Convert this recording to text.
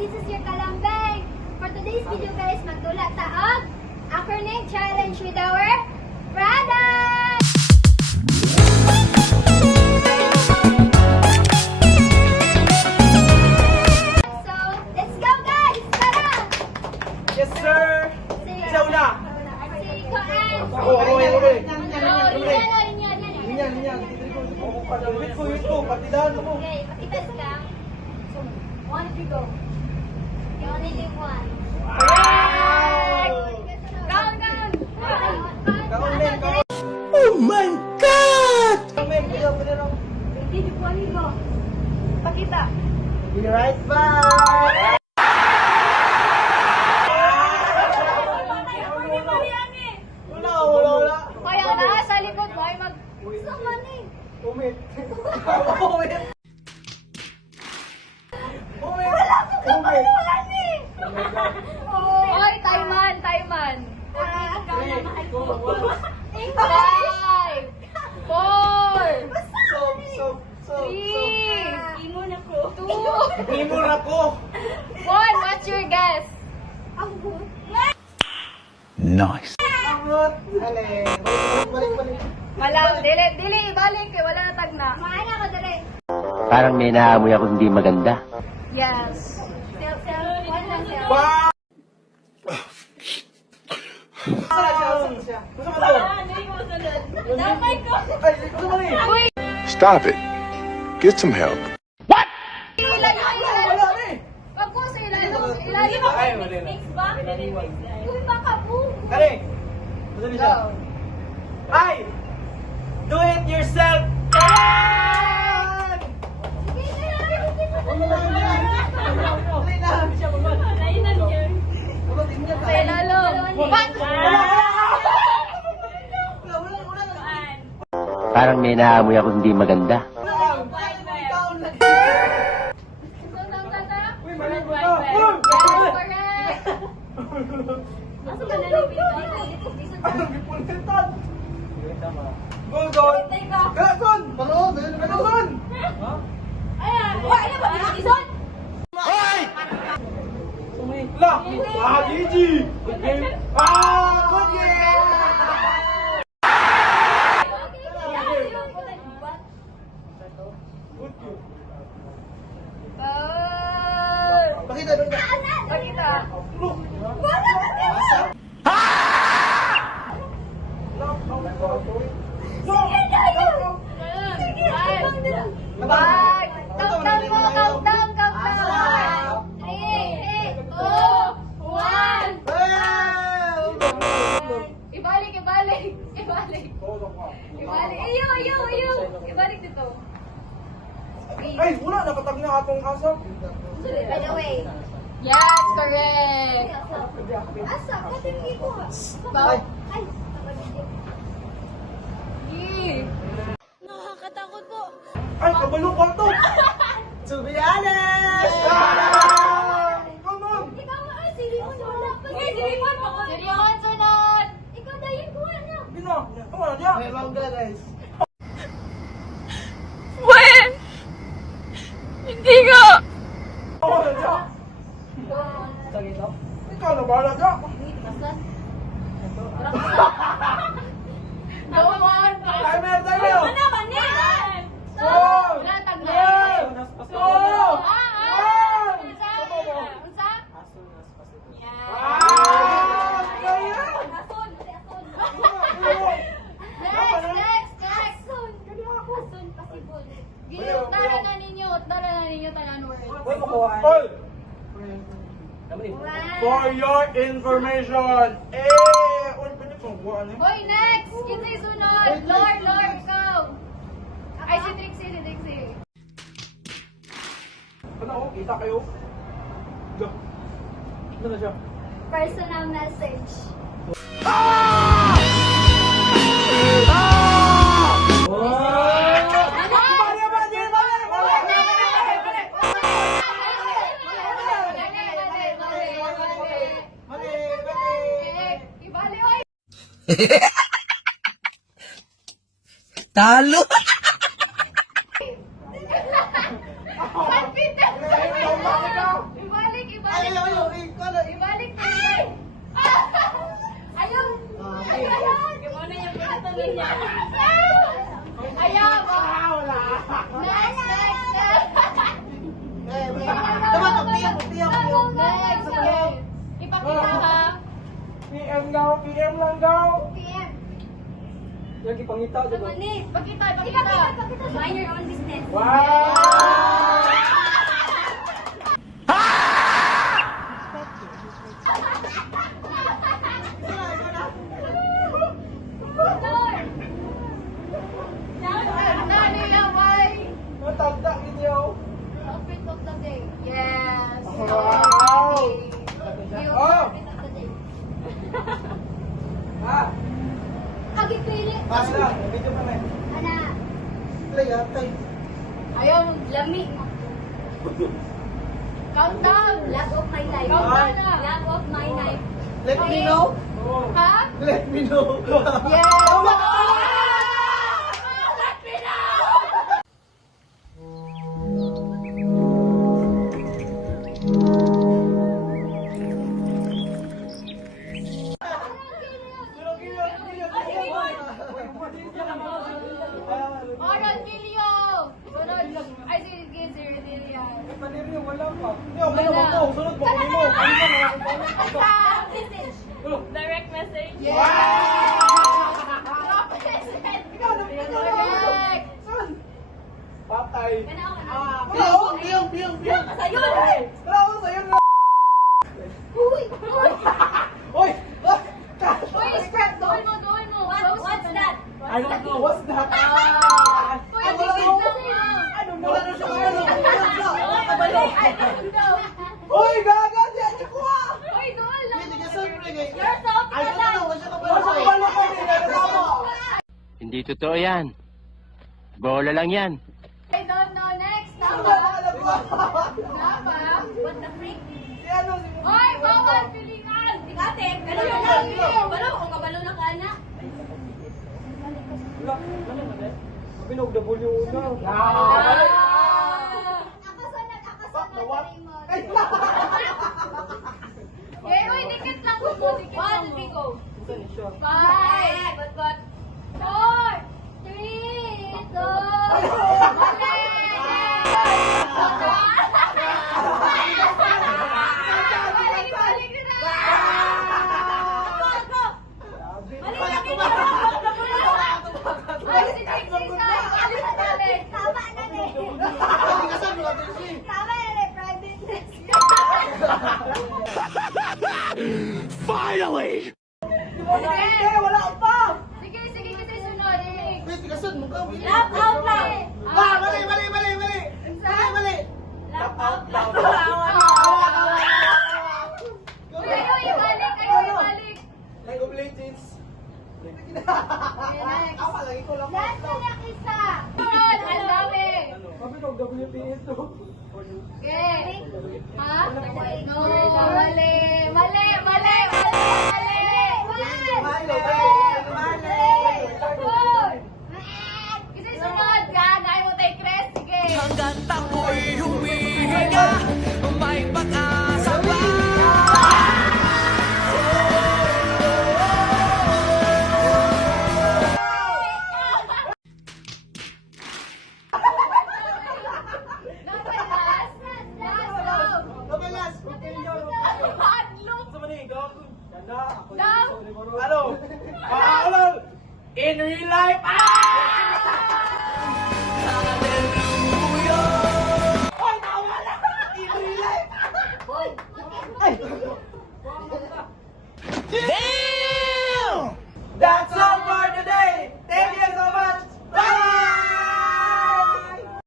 This is your Kalambeng. For today's video guys, magtula ta og acronym challenge with our product! So, let's go guys! Tara! Yes, sir! Isa una! Si Koan! Okay. Linya. Wait ko. Patidahan mo. Okay, pakitas ka. One, two, go. You only live one. Correct! Count. Oh my God! Hindi po go. Pakita. Be right back! Wala. Kaya na sa likod mo ay mag... Sama ni. Umit. Wala ko kapaluhan ni. Oy, Taiman. Akala mahal ko. 5, 4, 3, 2, 1. Imo na ko. What's your guess? Nice. Amot. Ale. Balik. Wala, dili, ibalik kay wala na tagna. Maana ko dali. Parang may naamoy ako hindi maganda. Yes. One lang siya. Wow! Gusto mo to? Damay ko. Ay, gusto mo rin? Uy, Stop it. Get some help. ilalim. Wala rin. Wag ko sa ilalim. Ay, wala na. Mix ba? Uy, baka bugo. Kare. Gusto niyo siya? Ay! Do it yourself! Yan! Sa ilalim. Parang may naamoy ako hindi maganda. Correct. Asa ba Anong gipulitan? Gulgon! Gulgon! Gulgon! La! Gigi! Good game! Good game! Good game! Pakita doon ka! Pakita. Look! Countdown. 3, 2, 1. Ibalik. Iyo. Ibalik dito. Ay, wala! Nakatag na atong aso! By the way. Yes, correct. Asa? Katingin ko. Ay! Yee. Nakakatakot po. Ay, kabalo ko to! To be honest! Come on! Ikaw ay silimon wala pa. Silimon pa ko. Silimon sunod. Ikaw dayon ko na. Gino! Come on, yeah! May mangga, guys! Oh, yeah! Ikaw na bahala dyan! Timer! Four! For your information, pwede kong buwan eh. Boy, next! Kinsay sunod! Lord, ikaw! Ay, si Trixie. Ano ako? Kita kayo? Go. Ano na siya? Personal message. Ibali, oy! Talo! Confident! Ibalik! Next, okay. Ipakita ha. PM daw, PM lang daw. PM. Yung ipangita, diba? Manis. Ipakita. Mind your own business. Wow! Matagda ninyo. Outfit of the day. Yes. Wow! Yung Oh! outfit of the day. Ah! Agipili. Pass lang, video pa rin. Ana. Play, atay. Ayaw, lami. Countdown. Love of my life. Countdown na. Love of my life. Let me know. Ha? Let me know. Yes. Tama! Let me know. Oral video. Sunod. Ay, sige, video. Paniri, wala pa. Yung, wala pa mo. Sunod mo. Ano mo? Direct message. Wow! Direct. Saan? Patay. Kana Wala ako. Biyong. Sayun. Wala ako sa'yo na. Uy. Oy! Uy, scrap. Doon mo. What's that? I don't know. What's that? Uy, Ay, wala ako. I don't know. Wala na siya. I don't know. Uy, gaga! Di ako kuha! Uy, doon lang. Hindi ka siyempre ngayon. You're so I don't know. Wala ka pala sa'yo. Kasama. Hindi totoo yan. Bola lang yan. I don't know. Next. Ano Tama. ba? Alam ko. Tama. What the freak? Si ano? Si Oy, bawal pilingan. Tigate. Balo na. Balo ko kabalo na ka na. Wala. Ano na eh? Binog W na. Ay! Uy, dikit lang mo. One, three, go. Saan siya? 5, 4, 3, Finally! Wala ka pa! Sige, kasi sunod. Wait, kasan mo ka? Lap out lang. Mali! Mali! Lap out lang. Uy, balik. League of Legends. Next. Ako, lagi ko lang. Last na lang isa. Sunod, ang dami. Mabinog WPS to. Okay. Ha? No, mali. Kasi sunod ka, dahil mo tayo Chris. Sige. Hanggang tako'y humihinga, may pag-asa pa. Last, go. Hadlok. Sa mani, gawin ko. Ganda. Ako Daw. Ano? In real life! Ah!